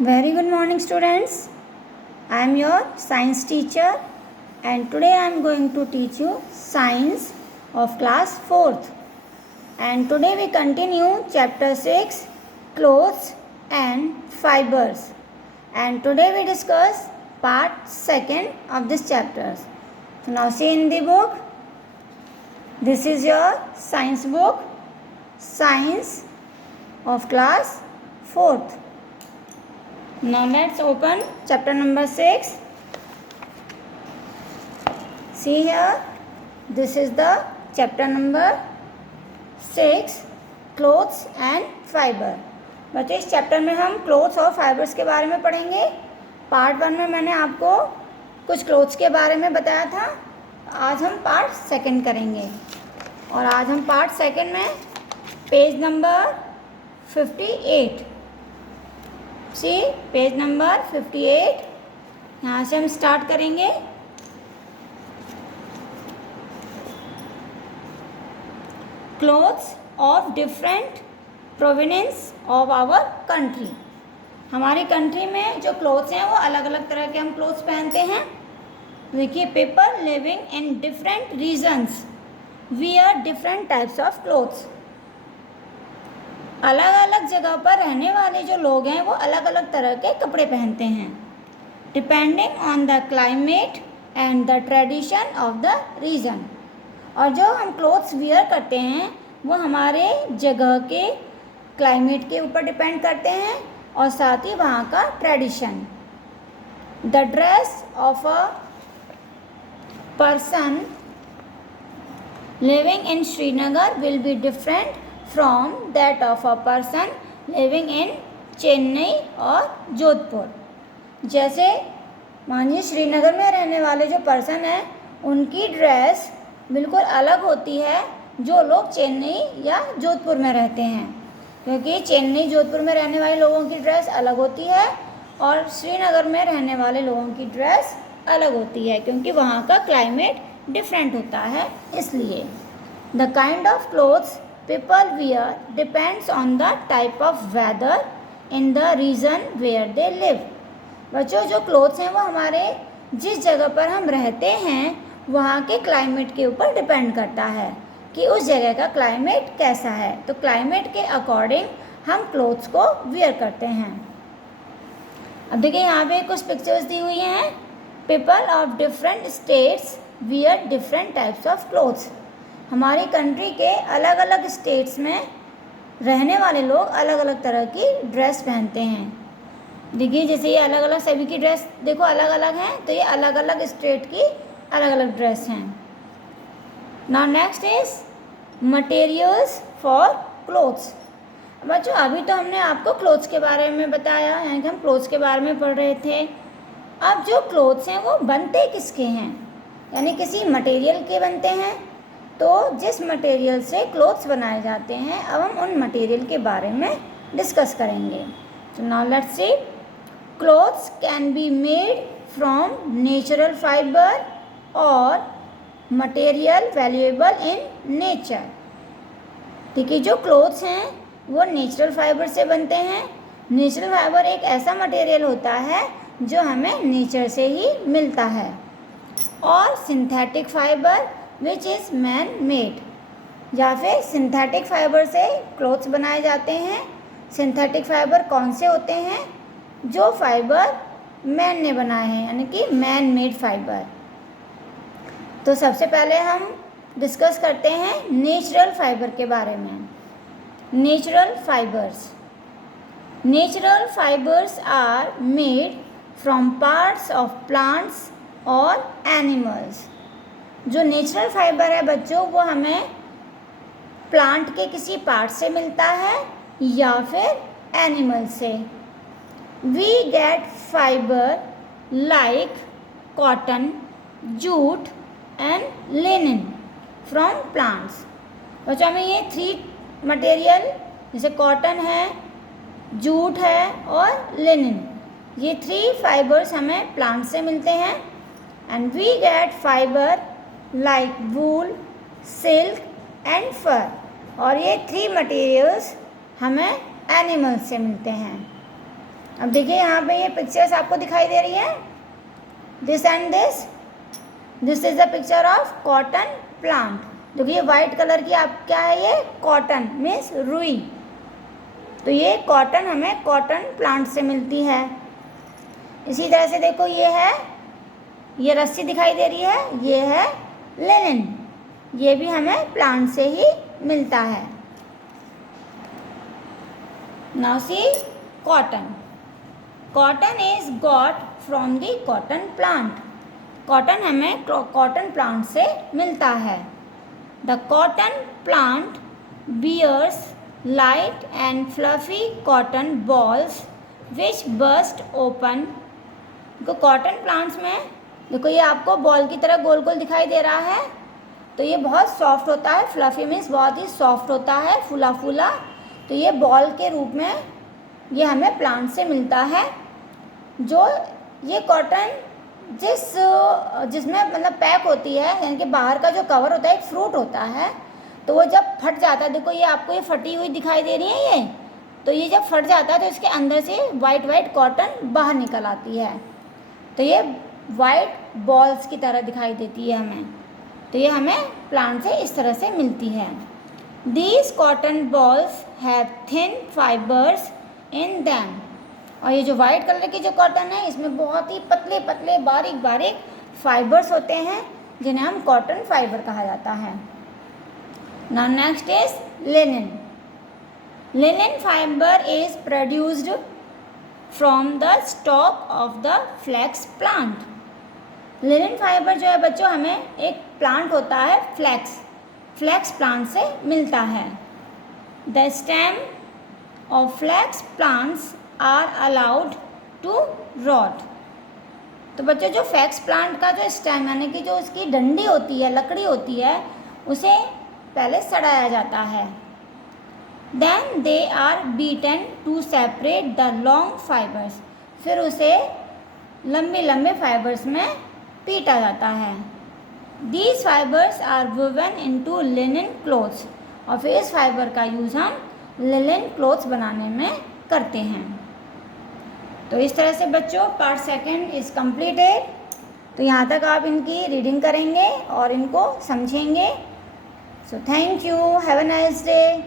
Very good morning, students. I am your science teacher and today I am going to teach you science of class 4th. And today we continue chapter 6, clothes and fibers. And today we discuss part 2nd of this chapter. So now see in the book. This is your science book, Science of class 4th. Now let's open chapter number 6. See here, this is the chapter number 6, clothes and fiber. बच्चों इस chapter में हम clothes और fibres के बारे में पढ़ेंगे. Part 1 में मैंने आपको कुछ क्लोथ्स के बारे में बताया था. आज हम पार्ट 2 करेंगे और आज हम पार्ट 2 में page number 58. See page number 58 यहाँ से हम स्टार्ट करेंगे. Clothes of different provinces of our country. हमारी कंट्री में जो क्लोथ्स हैं वो अलग अलग तरह के हम क्लोथ्स पहनते हैं. देखिए, people living in different regions wear different types of clothes. अलग अलग जगह पर रहने वाले जो लोग हैं वो अलग अलग तरह के कपड़े पहनते हैं. Depending on the climate and the tradition of the region. और जो हम क्लोथ्स वियर करते हैं वो हमारे जगह के क्लाइमेट के ऊपर डिपेंड करते हैं और साथ ही वहाँ का tradition. The dress of a person living in Srinagar will be different from that of a person living in Chennai और जोधपुर. जैसे मानिए श्रीनगर में रहने वाले जो पर्सन हैं उनकी ड्रेस बिल्कुल अलग होती है जो लोग चेन्नई या जोधपुर में रहते हैं, क्योंकि चेन्नई जोधपुर में रहने वाले लोगों की ड्रेस अलग होती है और श्रीनगर में रहने वाले लोगों की ड्रेस अलग होती है क्योंकि वहाँ का क्लाइमेट डिफरेंट होता है. इसलिए the kind of clothes people wear depends on the type of weather in the region where they live. बच्चों जो क्लोथ्स हैं वो हमारे जिस जगह पर हम रहते हैं वहाँ के क्लाइमेट के ऊपर डिपेंड करता है कि उस जगह का क्लाइमेट कैसा है. तो क्लाइमेट के अकॉर्डिंग हम क्लोथ्स को वियर करते हैं. अब देखिए यहाँ पे कुछ पिक्चर्स दी हुई हैं. People of different states wear different types of clothes. हमारी कंट्री के अलग अलग स्टेट्स में रहने वाले लोग अलग अलग तरह की ड्रेस पहनते हैं. देखिए जैसे ये अलग अलग सभी की ड्रेस देखो अलग अलग हैं, तो ये अलग अलग स्टेट की अलग अलग ड्रेस हैं. Now next is materials for clothes. बच्चों अभी तो हमने आपको क्लोथ्स के बारे में बताया, यानी कि हम क्लोथ्स के बारे में पढ़ रहे थे. अब जो क्लोथ्स हैं वो बनते किसके हैं, यानी किसी मटेरियल के बनते हैं. तो जिस मटेरियल से क्लोथ्स बनाए जाते हैं अब हम उन मटेरियल के बारे में डिस्कस करेंगे. तो now let's see. Clothes can be made from natural fibre और मटेरियल वैल्यूएबल इन नेचर. देखिए जो क्लोथ्स हैं वो नेचुरल फाइबर से बनते हैं. नेचुरल फाइबर एक ऐसा मटेरियल होता है जो हमें नेचर से ही मिलता है. और synthetic fibre which is man made, या फिर सिंथेटिक फाइबर से क्लोथ्स बनाए जाते हैं. सिंथेटिक फाइबर कौन से होते हैं, जो फाइबर मैन ने बनाए हैं, यानी कि मैन मेड फाइबर. तो सबसे पहले हम डिस्कस करते हैं नेचुरल फाइबर के बारे में. Natural fibres. Natural fibres are made from parts of plants और एनिमल्स. जो नेचुरल फाइबर है बच्चों वो हमें प्लांट के किसी पार्ट से मिलता है या फिर एनिमल से. We get fibre like cotton, jute and linen from plants. बच्चों हमें ये 3 मटेरियल जैसे कॉटन है, जूट है और लिनन, ये 3 फाइबर्स हमें प्लांट से मिलते हैं. And we get fibre like wool, silk and fur. और ये 3 मटेरियल्स हमें एनिमल्स से मिलते हैं. अब देखिए यहाँ पे ये पिक्चर्स आपको दिखाई दे रही है, this and this is the picture of cotton plant. देखिए ये वाइट कलर की आप क्या है, ये कॉटन मीन्स रुई। तो ये कॉटन हमें कॉटन प्लांट से मिलती है। इसी तरह से देखो ये है, ये रस्सी दिखाई दे रही है, ये है लिनन, ये भी हमें प्लांट से ही मिलता है। Now see cotton. Cotton is got from the cotton plant. Cotton हमें कॉटन प्लांट से मिलता है। The cotton plant bears light and fluffy cotton balls which burst open। देखो कॉटन प्लांट्स में देखो ये आपको बॉल की तरह गोल गोल दिखाई दे रहा है। तो ये बहुत सॉफ्ट होता है, फ्लफी मीन्स बहुत ही सॉफ्ट होता है, फूला फूला। तो ये बॉल के रूप में ये हमें प्लांट से मिलता है। जो ये कॉटन जिसमें मतलब पैक होती है, यानी कि बाहर का जो कवर होता है एक फ्रूट होता है, तो वो जब फट जाता है, देखो ये आपको ये फटी हुई दिखाई दे रही है ये, तो ये जब फट जाता है तो इसके अंदर से वाइट वाइट कॉटन बाहर निकल आती है। तो ये वाइट बॉल्स की तरह दिखाई देती है हमें। तो ये हमें प्लांट से इस तरह से मिलती है। These cotton balls have thin fibres in them. और ये जो वाइट कलर की जो कॉटन है इसमें बहुत ही पतले पतले बारीक बारीक फाइबर्स होते हैं, जिन्हें हम कॉटन फाइबर कहा जाता है। Now next is linen. Linen fiber is produced from the stalk of the flax plant. Linen fiber जो है बच्चों हमें एक प्लांट होता है फ्लैक्स प्लांट से मिलता है। The stem of flax plants are allowed to rot। तो बच्चों जो फ्लैक्स प्लांट का जो स्टेम यानी कि जो उसकी डंडी होती है, लकड़ी होती है, उसे पहले सड़ाया जाता है। Then they are beaten to separate the long fibres. फिर उसे लंबे लंबे फाइबर्स में पीटा जाता है। These fibres are woven into linen clothes. और फिर इस फाइबर का यूज़ हम लिनन क्लोथ्स बनाने में करते हैं। तो इस तरह से बच्चों पार्ट सेकंड इज़ कंप्लीटेड। तो यहाँ तक आप इनकी रीडिंग करेंगे और इनको समझेंगे। So thank you. Have a nice day.